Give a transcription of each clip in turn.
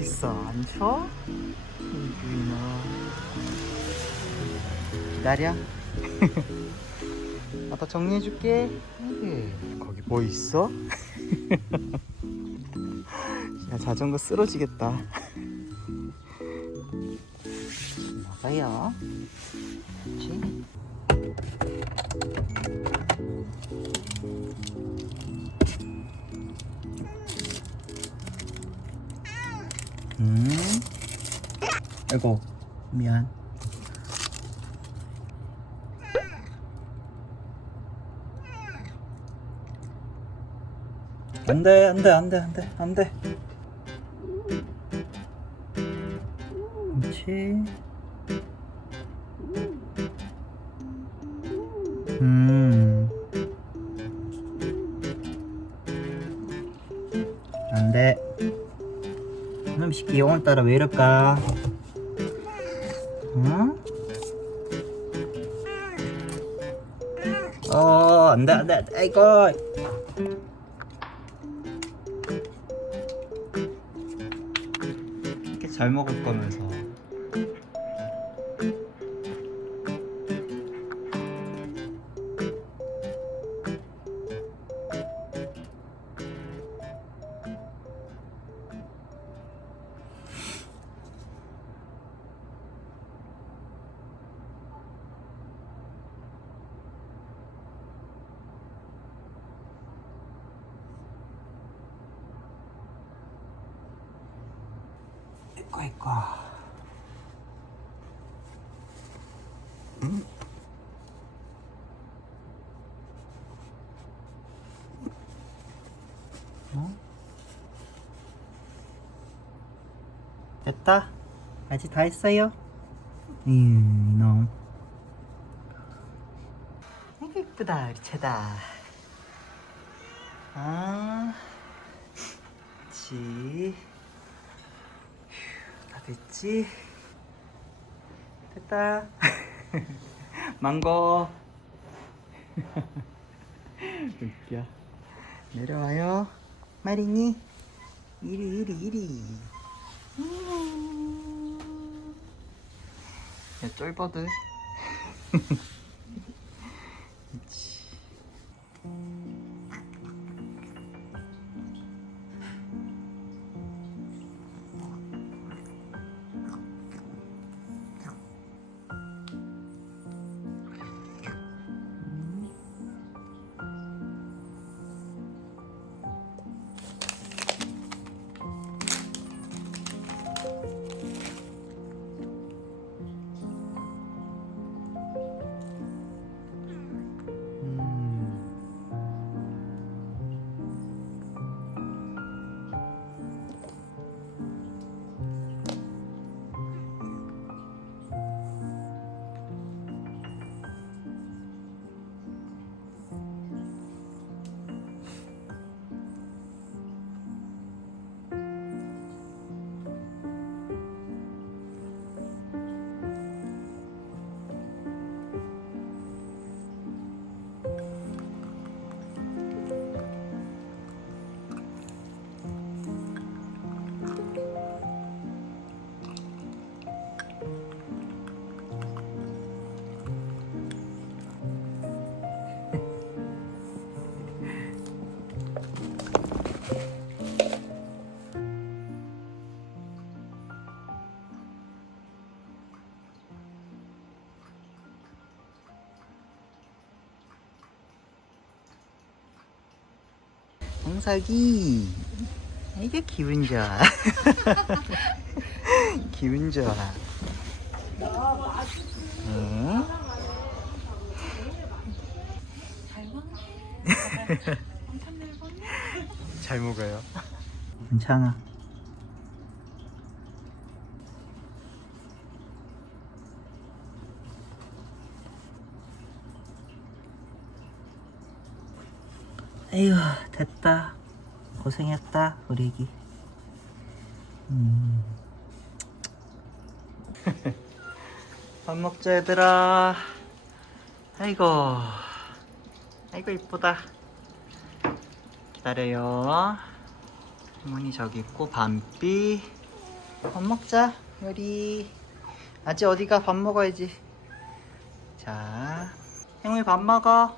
있어? 안 추워? 이구이너 기다려 아빠 정리해줄게 아이고, 거기 뭐 있어? 야 자전거 쓰러지겠다 나가요 음. 아이고 미안. 안돼 안돼 안돼 안돼 안돼. 그렇지. 음. 안돼 이놈 새끼 오늘따라 왜 이럴까? 응? 어 안돼 안돼 아이고. 이렇게 잘 먹을 거면서 이거 이거 음? 어? 됐다. 아직 다 했어요? 음, 이놈 아이고 이쁘다 우리 채다. 아 그렇지 다 됐지? 됐다. 망고. 웃겨. 내려와요. 마리니. 이리 이리 이리. 음. 야 쫄버드. 홍석이. 이게 기분 좋아. 기분 좋아. 응? 잘 먹어요. 괜찮아 에휴 됐다 고생했다 우리 애기 음. 밥 먹자 얘들아 아이고 아이고 이쁘다 기다려요 할머니 저기 있고 밤비 밥 먹자, 요리. 아직 어디가 밥 먹어야지. 자, 행운이 밥 먹어.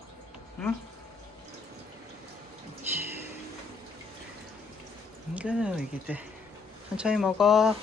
응? 이거 이게 돼. 천천히 먹어.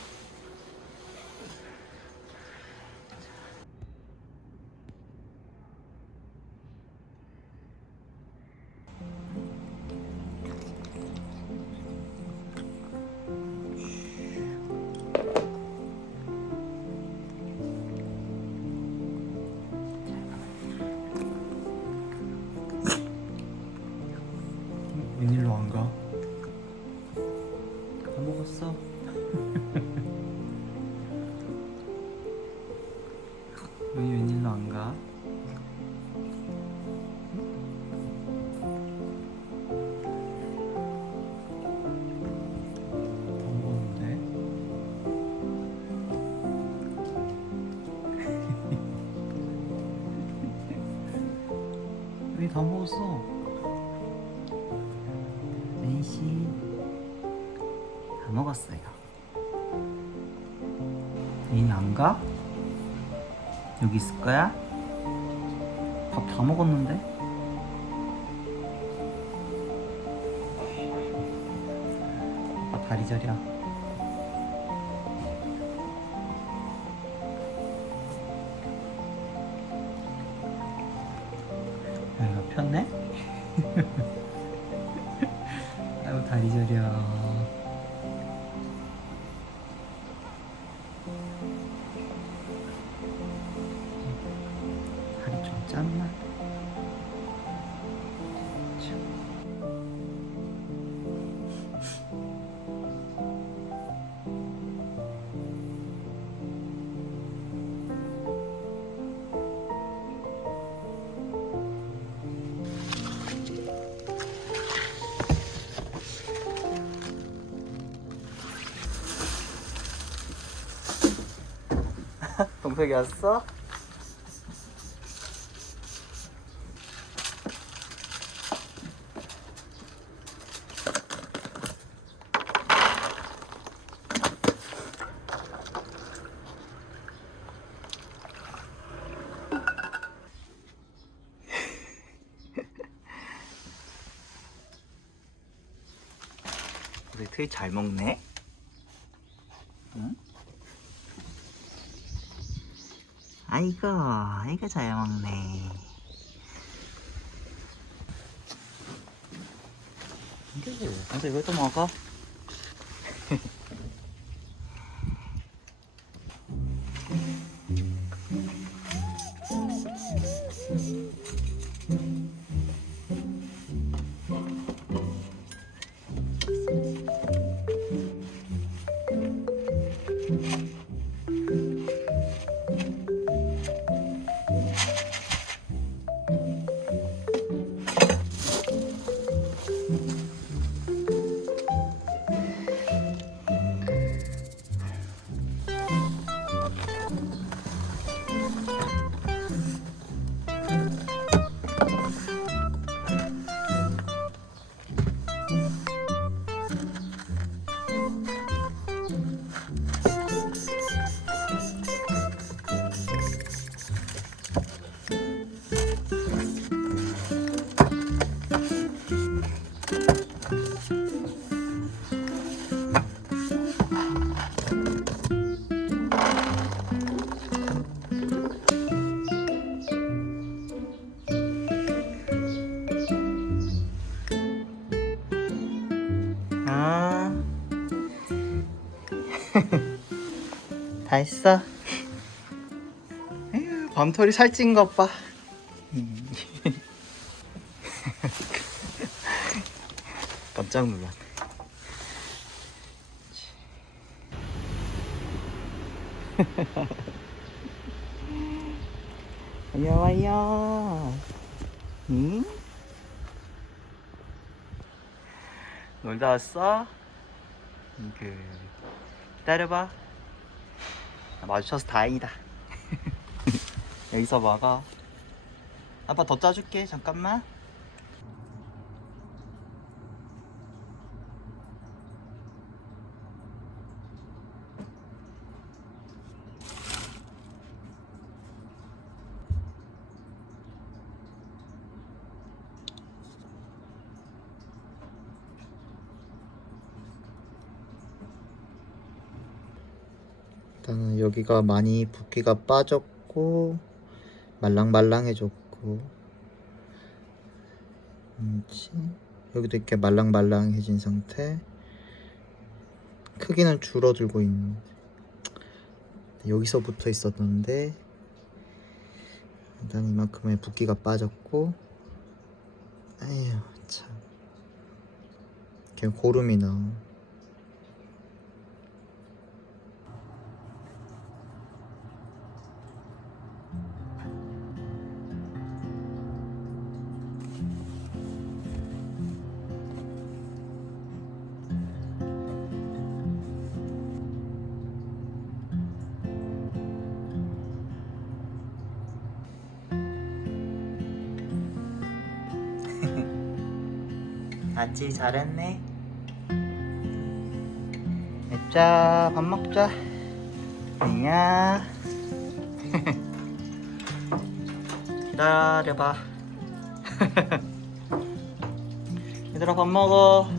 왜 웬일로 안 가? 다 먹었어? 렌씨 다 먹었어요. 얘는 안 가? 여기 있을 거야? 밥 다 먹었는데? 아빠 다리 저려. 아이고 폈네? 아이고 다리 저려. 다 동석이 왔어? 되게 잘 먹네. 아이고, 아이고 잘 먹네. 이거, 그래서 이것도 먹어. 다 했어? 에휴, 밤털이 살찐 것 봐. 음. 깜짝 놀랐네. 안녕하세요. 응? 놀다 왔어? 그 기다려봐. 아, 마주쳐서 다행이다. 여기서 먹어. 아빠 더 짜줄게. 잠깐만. 여기가 많이 붓기가 빠졌고 말랑말랑해졌고. 그렇지. 여기도 이렇게 말랑말랑해진 상태. 크기는 줄어들고 있는 여기서 붙어 있었는데 일단 이만큼의 붓기가 빠졌고. 에휴 참. 그냥 고름이 나 아찌 잘했네. 자, 밥 먹자. 아니야 기다려봐. 얘들아 밥 먹어